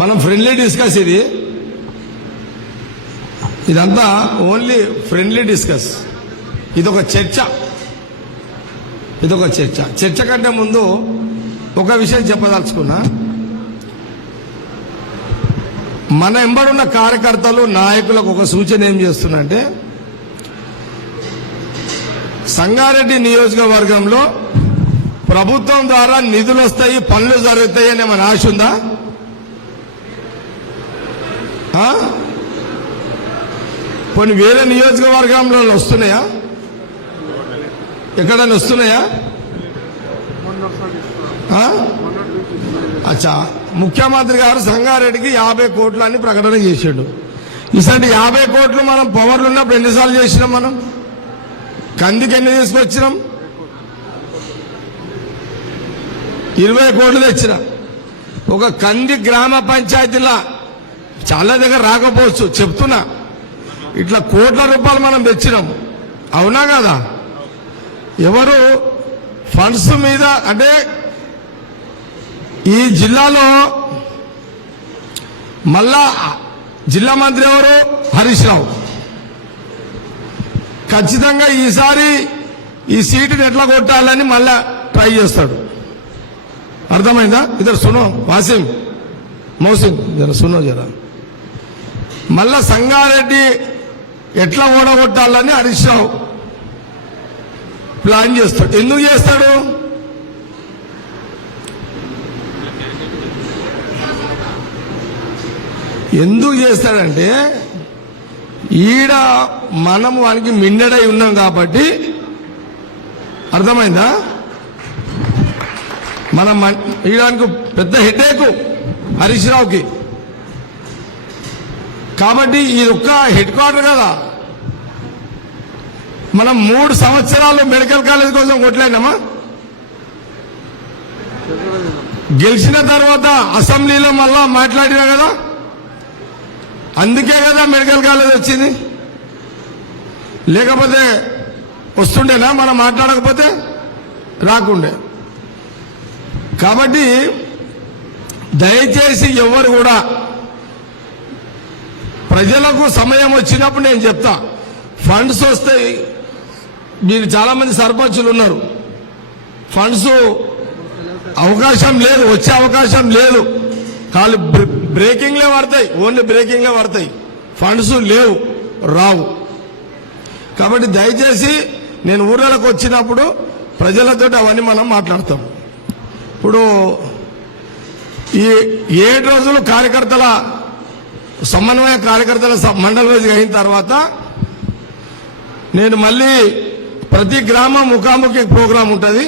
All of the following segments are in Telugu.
మనం ఫ్రెండ్లీ డిస్కస్ ఇదంతా ఓన్లీ ఫ్రెండ్లీ డిస్కస్. ఇదొక చర్చ కంటే ముందు ఒక విషయం చెప్పదలుచుకున్నా. మన ఎంబడున్న కార్యకర్తలు నాయకులకు ఒక సూచన ఏం చేస్తున్నా అంటే, సంగారెడ్డి నియోజకవర్గంలో ప్రభుత్వం ద్వారా నిధులు వస్తాయి, పనులు జరుగుతాయి అనే మన ఆశ ఉందా? కొన్ని వేరే నియోజకవర్గంలో వస్తున్నాయా? ఎక్కడైనా వస్తున్నాయా? అచ్చా, ముఖ్యమంత్రి గారు సంగారెడ్డికి 50 కోట్లు అని ప్రకటన చేశాడు. ఇసంటి 50 కోట్లు మనం పవర్లు ఉన్నప్పుడు ఎన్నిసార్లు చేసినాం? మనం కందికి ఎన్ని తీసుకొచ్చినాం? 20 కోట్లు తెచ్చిన. ఒక కంది గ్రామ పంచాయతీలా చాలా దగ్గర రాకపోవచ్చు, చెప్తున్నా, ఇట్లా కోట్ల రూపాయలు మనం తెచ్చినాం. అవునా కదా? ఎవరు ఫండ్స్ మీద అంటే ఈ జిల్లాలో మళ్ళా జిల్లా మంత్రి ఎవరు? హరీష్ రావు. ఖచ్చితంగా ఈసారి ఈ సీటుని ఎట్లా కొట్టాలని మళ్ళా ట్రై చేస్తాడు. అర్థమైందా? ఇద్దరు సునో వాసిం మౌసిం జర సునో జర. మళ్ళా సంగారెడ్డి ఎట్లా ఓడగొట్టాలని హరీష్ రావు ప్లాన్ చేస్తాడు. ఎందుకు చేస్తాడు? ఎందుకు చేస్తాడంటే, ఈడ మనము వానికి మిన్నడై ఉన్నాం కాబట్టి. అర్థమైందా? మనం ఈడానికి పెద్ద హెడేక్ హరీష్ రావుకి. కాబట్టి ఇది ఒక్క హెడ్ క్వార్టర్ కదా. మనం 3 సంవత్సరాలు మెడికల్ కాలేజ్ కోసం కొట్టలేనామా? గెలిచిన తర్వాత అసెంబ్లీలో మళ్ళా మాట్లాడినా కదా. అందుకే కదా మెడికల్ కాలేజ్ వచ్చింది. లేకపోతే వస్తుండేనా? మనం మాట్లాడకపోతే రాకుండే. కాబట్టి దయచేసి ఎవరు కూడా ప్రజలకు సమయం వచ్చినప్పుడు నేను చెప్తా, ఫండ్స్ వస్తాయి. మీరు చాలా మంది సర్పంచులు ఉన్నారు, ఫండ్స్ అవకాశం లేదు, వచ్చే అవకాశం లేదు. కాళ్ళు బ్రేకింగ్లే పడతాయి, ఓన్లీ బ్రేకింగ్లే పడతాయి, ఫండ్స్ లేవు, రావు. కాబట్టి దయచేసి నేను ఊర్లకు వచ్చినప్పుడు ప్రజలతో అవన్నీ మనం మాట్లాడతాం. ఇప్పుడు ఈ 7 రోజులు కార్యకర్తల సమన్వయ కార్యకర్తల మండలి రోజు అయిన తర్వాత నేను మళ్ళీ ప్రతి గ్రామం ముఖాముఖి ప్రోగ్రాం ఉంటుంది.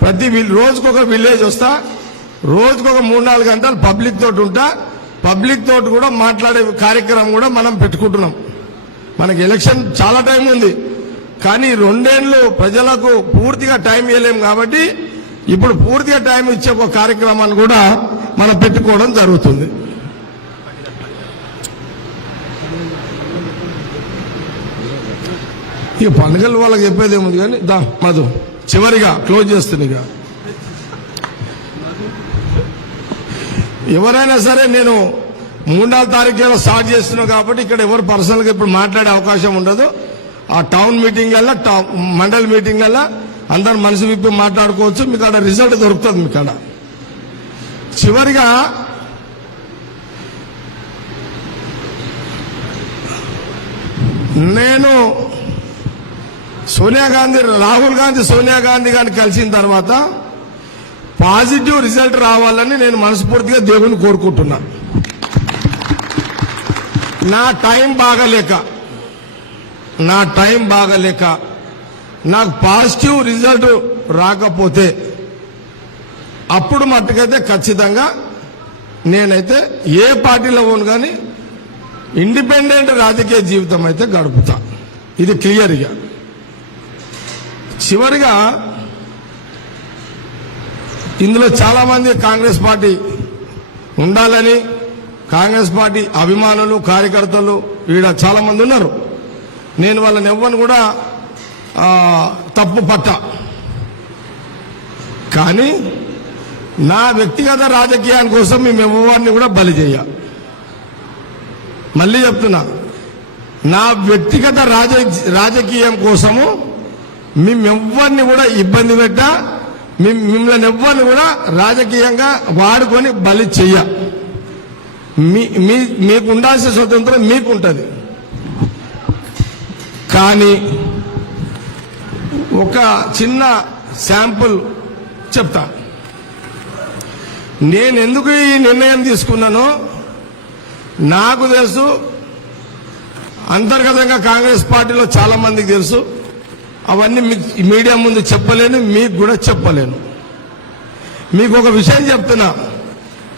ప్రతి రోజుకొక విలేజ్ వస్తా, రోజుకొక 3-4 గంటలు పబ్లిక్ తోటి ఉంటా. పబ్లిక్ తోటి కూడా మాట్లాడే కార్యక్రమం కూడా మనం పెట్టుకుంటున్నాం. మనకి ఎలక్షన్ చాలా టైం ఉంది, కానీ 2 ఏళ్లు ప్రజలకు పూర్తిగా టైం ఇవ్వలేము. కాబట్టి ఇప్పుడు పూర్తిగా టైం ఇచ్చే ఒక కార్యక్రమాన్ని కూడా మనం పెట్టుకోవడం జరుగుతుంది. ఇక పండుగలు వాళ్ళకి చెప్పేది ఏముంది కానీ దా మధు చివరిగా క్లోజ్ చేస్తుంది. ఇక ఎవరైనా సరే నేను 3వ తారీఖు స్టార్ట్ చేస్తున్నాను కాబట్టి ఇక్కడ ఎవరు పర్సనల్ గా ఇప్పుడు మాట్లాడే అవకాశం ఉండదు. ఆ టౌన్ మీటింగ్ వల్ల మండల్ మీటింగ్ వల్ల అందరు మనసు విప్పి మాట్లాడుకోవచ్చు. మీకు అక్కడ రిజల్ట్ దొరుకుతుంది. మీకు అక్కడ చివరిగా నేను రాహుల్ గాంధీ సోనియా గాంధీ గారిని కలిసిన తర్వాత పాజిటివ్ రిజల్ట్ రావాలని నేను మనస్ఫూర్తిగా దేవుని కోరుకుంటున్నా. నా టైం బాగలేక నాకు పాజిటివ్ రిజల్ట్ రాకపోతే అప్పుడు మట్టుకైతే ఖచ్చితంగా నేనైతే ఏ పార్టీలో పోను కానీ ఇండిపెండెంట్ రాజకీయ జీవితం అయితే గడుపుతా. ఇది క్లియర్గా. చివరిగా ఇందులో చాలా మంది కాంగ్రెస్ పార్టీ ఉండాలని, కాంగ్రెస్ పార్టీ అభిమానులు కార్యకర్తలు ఈడ చాలా మంది ఉన్నారు. నేను వాళ్ళని ఎవ్వను కూడా తప్పు పట్ట. కానీ నా వ్యక్తిగత రాజకీయాని కోసం మేము ఎవరిని కూడా బలి చేయ. మళ్ళీ చెప్తున్నా, నా వ్యక్తిగత రాజకీయం కోసము మేమెవ్వరిని కూడా ఇబ్బంది పెట్టా, మిమ్మల్ని ఎవ్వరిని కూడా రాజకీయంగా వాడుకొని బలి చెయ్య. మీకు ఉండాల్సిన స్వతంత్రం మీకుంటది. కానీ ఒక చిన్న శాంపుల్ చెప్తా. నేను ఎందుకు ఈ నిర్ణయం తీసుకున్నానో నాకు తెలుసు, అంతర్గతంగా కాంగ్రెస్ పార్టీలో చాలా మందికి తెలుసు. అవన్నీ మీడియా ముందు చెప్పలేను, మీకు కూడా చెప్పలేను. మీకు ఒక విషయం చెప్తున్నా,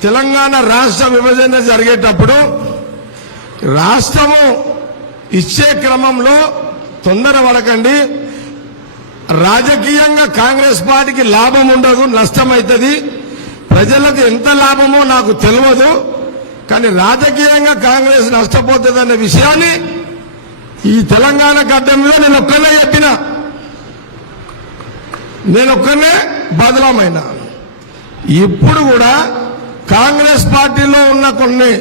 తెలంగాణ రాష్ట్ర విభజన జరిగేటప్పుడు రాష్ట్రము ఇచ్చే క్రమంలో తొందర పడకండి. రాజకీయంగా కాంగ్రెస్ పార్టీకి లాభం ఉండదు, నష్టమవుతుంది. ప్రజలకు ఎంత లాభమో నాకు తెలియదు, కానీ రాజకీయంగా కాంగ్రెస్ నష్టపోతుందనే విషయాన్ని ఈ తెలంగాణ గడ్డంలో నేను ఒక్కనే చెప్పిన, నేను ఒక్కనే బదలామైనా. ఇప్పుడు కూడా కాంగ్రెస్ పార్టీలో ఉన్న కొన్ని,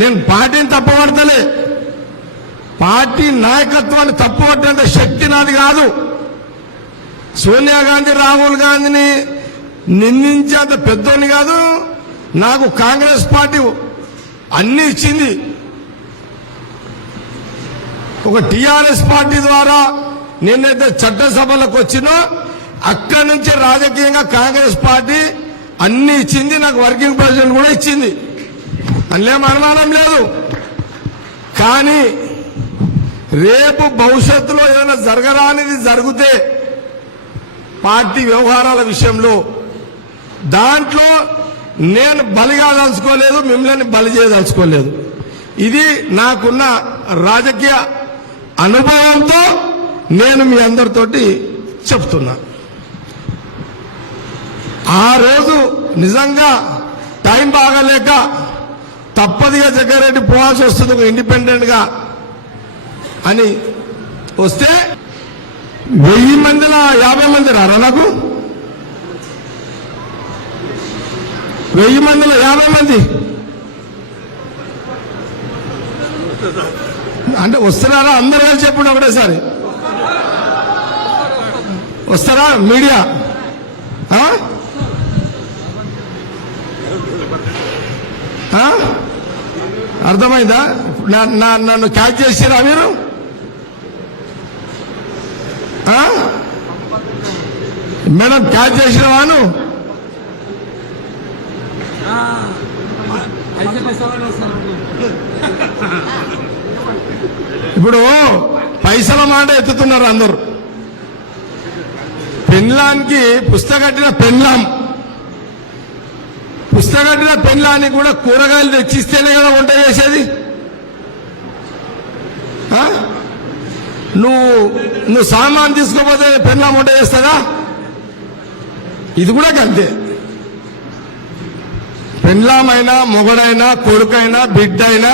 నేను పార్టీని తప్పబడతలే, పార్టీ నాయకత్వాన్ని తప్పబట్టేంత శక్తి నాది కాదు. సోనియా గాంధీ, రాహుల్ గాంధీని నిందించేంత పెద్దోని కాదు. నాకు కాంగ్రెస్ పార్టీ అన్ని ఇచ్చింది. ఒక టీఆర్ఎస్ పార్టీ ద్వారా నేనైతే చట్టసభలకు వచ్చినో అక్కడి నుంచి రాజకీయంగా కాంగ్రెస్ పార్టీ అన్ని ఇచ్చింది, నాకు వర్కింగ్ ప్రెసిడెంట్ కూడా ఇచ్చింది, అందులో అనుమానం లేదు. కానీ రేపు భవిష్యత్తులో ఏదైనా జరగరానిది జరిగితే పార్టీ వ్యవహారాల విషయంలో దాంట్లో నేను బలిగా దలుచుకోలేదు, మిమ్మల్ని బలి చేయదలుచుకోలేదు. ఇది నాకున్న రాజకీయ అనుభవంతో నేను మీ అందరితోటి చెప్తున్నా. ఆ రోజు నిజంగా టైం బాగాలేక తప్పదిగా జగ్గారెడ్డి పోవాల్సి వస్తుంది ఒక ఇండిపెండెంట్ గా అని వస్తే 1000 మందిలో 50 మంది రారా? నాకు 1000 మందిలో 50 మంది అంటే వస్తున్నారా? అందరూ కలిసి చెప్పండి ఒకటేసారి. వస్తారా మీడియా? అర్థమైందా? నన్ను క్యాచ్ చేసిరా మీరు? మేడం క్యాచ్ చేసినవాను? ఇప్పుడు పైసల మాట ఎత్తుతున్నారు అందరూ. పెన్లానికి పుస్తకట్టిన పెన్లాన్ని కూడా కూరగాయలు తెచ్చిస్తేనే కదా వంట చేసేది. నువ్వు సామాన్ తీసుకోపోతే పెన్లాం వంట చేస్తుందా? ఇది కూడా అంతే. పెన్లామైనా, మొగడైనా, కొడుకైనా, బిడ్డైనా,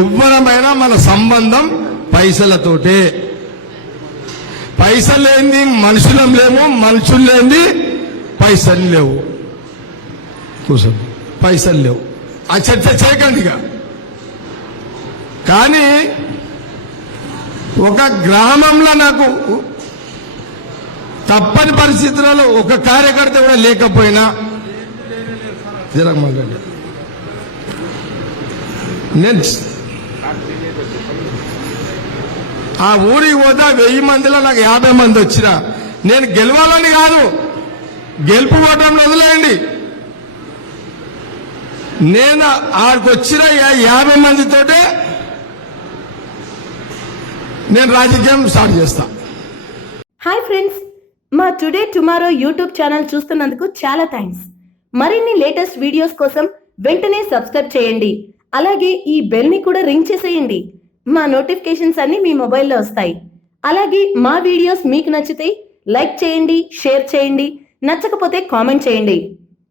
ఎవ్వరమైనా మన సంబంధం పైసలతోటే. పైసలు లేనిది మనుషులం లేము, మనుషులు లేనిది పైసలు లేవు. కూర్చోండి, పైసలు లేవు. ఆ చర్చ చేయకండి. కానీ ఒక గ్రామంలో నాకు తప్పని పరిస్థితులలో ఒక కార్యకర్త కూడా లేకపోయినా నేను ఆ ఊరికి పోతా 1000 మందిలో నాకు 50 మంది వచ్చినా నేను గెలవాలని కాదు, గెలుపు ఓటంలో వదిలేయండి. నేను ఆడికి వచ్చిన 50 మందితోటే నేను రాజకీయం స్టార్ట్ చేస్తా. హాయ్ ఫ్రెండ్స్, మా టుడే టుమారో యూట్యూబ్ ఛానల్ చూస్తున్నందుకు చాలా థ్యాంక్స్. మరిన్ని లేటెస్ట్ వీడియోస్ కోసం వెంటనే సబ్స్క్రైబ్ చేయండి. అలాగే ఈ బెల్ ని కూడా రింగ్ చేసేయండి. మా నోటిఫికేషన్స్ అన్ని మీ మొబైల్లో వస్తాయి. అలాగే మా వీడియోస్ మీకు నచ్చితే లైక్ చేయండి, షేర్ చేయండి, నచ్చకపోతే కామెంట్ చేయండి.